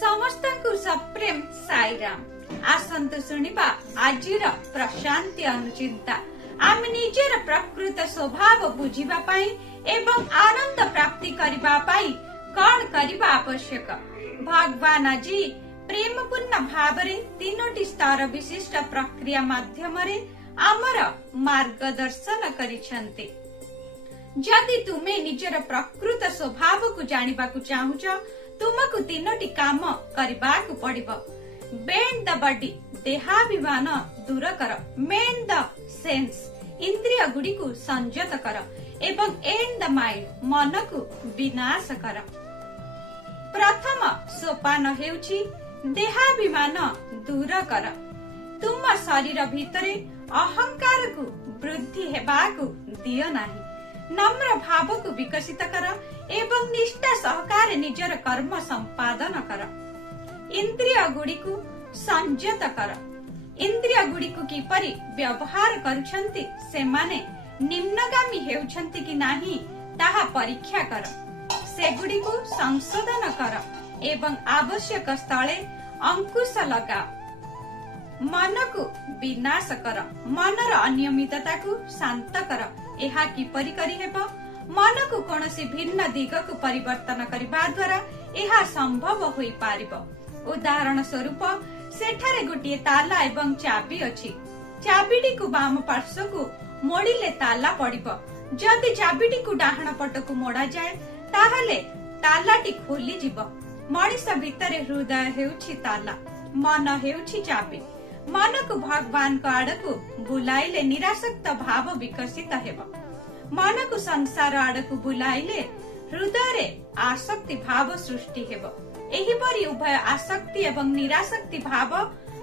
समस्त सप्रेम साईराम आसंतु शुणिबा आजिर प्रशांति अनुचिंता आम निजर प्रकृत स्वभाव बुझिबा पाई एवं आनंद प्राप्ति करिबा पाई कौन करिबा आवश्यक। भगवान आजी प्रेमपूर्ण भावरे तीनोटी स्तर विशिष्ट प्रक्रिया माध्यमरे आमर मार्गदर्शन करिछन्ते। जदि तुमे निजर प्रकृत स्वभाव को जानिबाकु चाहुछ तुमको तीनोटी काम करिबाकु पड़िबो। बेंड द बॉडी देहाभिमान दूर कर, मेन द सेंस इंद्रिय गुडी को संयत कर एवं एंड द माइंड मन को विनाश कर। प्रथम सोपान हेउछि देहाभिमान दूर कर। तुम शरीर भितरे अहंकार को वृद्धि हेबाकु दियो नाही। नम्र भाव को विकसित कर एवं निष्ठा सहकार निजर कर्म संपादन कर। इंद्रिय गुडी को संयत कर। इंद्रिय गुडी को किपरि व्यवहार करुछन्ति सेमाने निम्नगामी हेउछन्ति कि नाही ताहा परीक्षा कर। सेगुडी को संशोधन कर एवं आवश्यक स्थले अंकुश लगा। मन को विनाश कर, मनर अनियमितता को शांत कर। एहा किपरि करि हेबो? मन को कोनोसी भिन्न दिग को परिवर्तन करिबा द्वारा एहा संभव होई पारिबो। उदाहरण स्वरूप सेठारे गोटिए ताला एवं चाबी अछि। चाबीटी को बाम पार्श्व को मोड़िले ताला पड़िबो। जदि चाबीटी को डाहण पट को मोड़ा जाए ताहले तालाटी खोली जिवो। मनिष भितरे हृदय हेउछि ताला, मन हेउछि चाबी। मन को भगवान को आड़कू बुलाइले निरासक्त भाव विकसित हेबो। मन को संसार आड़कू बुलाइले हृदय रे आसक्ति भाव सृष्टि हेबो। एहिपरि उभय आसक्ति एवं निरासक्ति भाव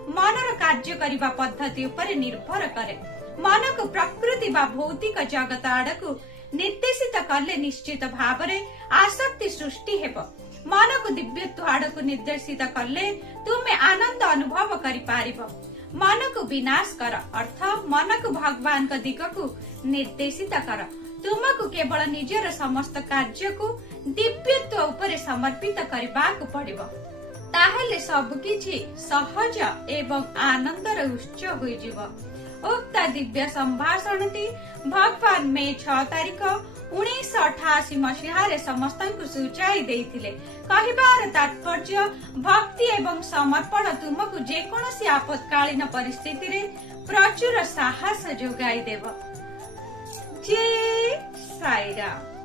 मनर कार्य करिबा पद्धति उपरे निर्भर करे। मन को प्रकृति बा भौतिक जगत आड़कू निर्देशित कले निश्चित भावरे आसक्ति सृष्टि हेबो। मन को दिव्यत्व आड़कू निर्देशित कले तुमे आनंद अनुभव करि पारिबो। मन को विनाश कर अर्थ मन को भगवान का दिग को निर्देशित कर। तुमको केवल निजर समस्त कार्य को दिव्यत्व उपरे समर्पित करिबाकु पड़िबो। ताहेले सब किछि सहज एवं आनंदर उच्च होई जिवो। उक्त दिव्य संभाषणटी भगवान मे 6 तारिख 1988 मसीहारे समस्तଙ୍କୁ सूचाई देइथिले। कहिबार तात्पर्य भक्ति एवं समर्पण तुमको जेकोनोसी आपत्कालीन परिस्थिति रे प्रचुर साहस जोगाई देव। जय साईराम।